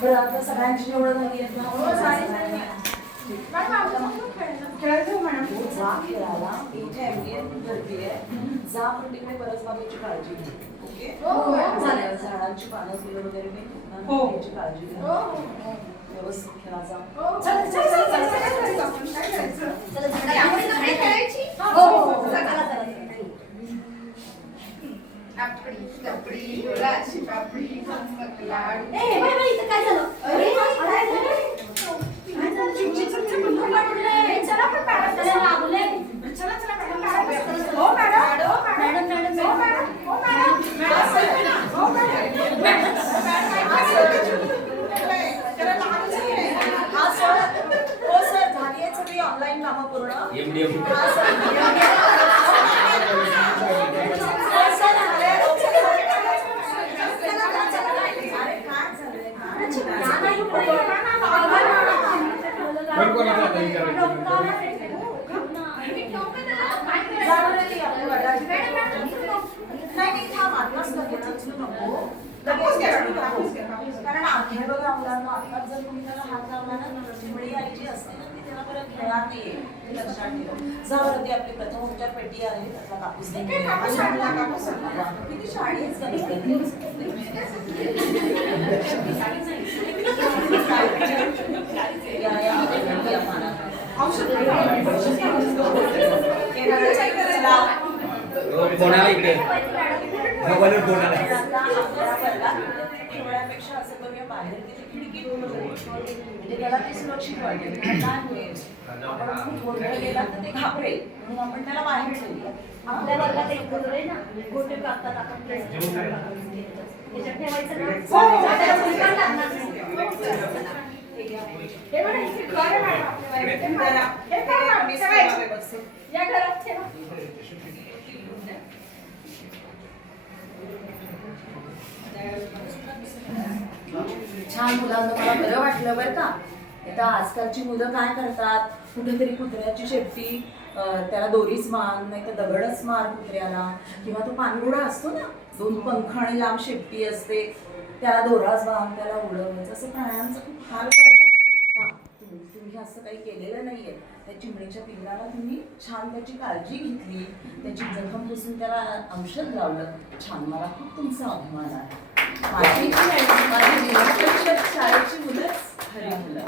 बरं आता सगळ्यांची निवड झाली आहे ना? खेळायचं मॅडम. जा खेळायला, इथे MBA करतेय, जा पण तिकडे परत बाबूची काळजी घे. ओके? चालेल. झाडांची पानं फुलं वगैरे मी त्याची काळजी घे. व्यवस्थित खेळा जा. चल चल चल चल चल आपण काय करायचं? चला झाडे खेळायची. आपडी कपडी गुलाची पापडी मस्त लाडू. ए बाई इथं काय झालं? अरे काय झालं? चला पण मॅडम. चला लागले. चला चला मॅडम. हो मॅडम. हो मॅडम. मॅडम हो मॅडम. हो मॅडम. हो मॅडम. हा सर, हो सर, झाली आहे सगळी ऑनलाईन कामं पूर्ण. हा सर. कारण हे बघा मुलांना आत्ताच जर तुम्ही त्याला हात लावला ना चिमणी आई जी असते ना ती त्याला परत खेळणार नाहीये हे लक्षात ठेवा. जा बरं ती आपली प्रथम उपचार पेटी आहे त्यातला कापूस किती शाळी कोणाला इकडे थोड्यापेक्षा असं करूया बाहेर तिथे खिडकी म्हणजे त्याला ते सुरक्षित वाटेल. काय होईल आपण खूप गोंधळ गेला तर ते घाबरेल म्हणून आपण त्याला बाहेर ठेवूया. आपल्या वर्गात एक गोटे आहे ना, गोटे कापतात आपण त्याच्यात ठेवायचं ना. आपल्याला फुलका लागणार नाही. हे बघा इथे घर आहे मॅडम आपल्या बाहेर. या घरात ठेवा. छान मुलांना मला बरं वाटलं बरं का. आता आजकालची मुलं काय करतात, कुठेतरी कुत्र्याची शेपटी त्याला दोरीच मार नाही तर दगडच मार कुत्र्याला, किंवा तो पाणबुडा असतो ना 2 पंख आणि लांब शेपटी असते त्याला दोराच बांध त्याला उडवायचं, असं प्राण्यांचं खूप हाल करतात. हा तुम्ही असं काही केलेलं नाहीये. त्या चिमणीच्या पिल्लाला तुम्ही छान त्याची काळजी घेतली, त्याची जखम पुसून त्याला औषध लावलं. छान, मला खूप तुमचा अभिमान आहे. माझी शाळेची मुलंच खरी मुलं.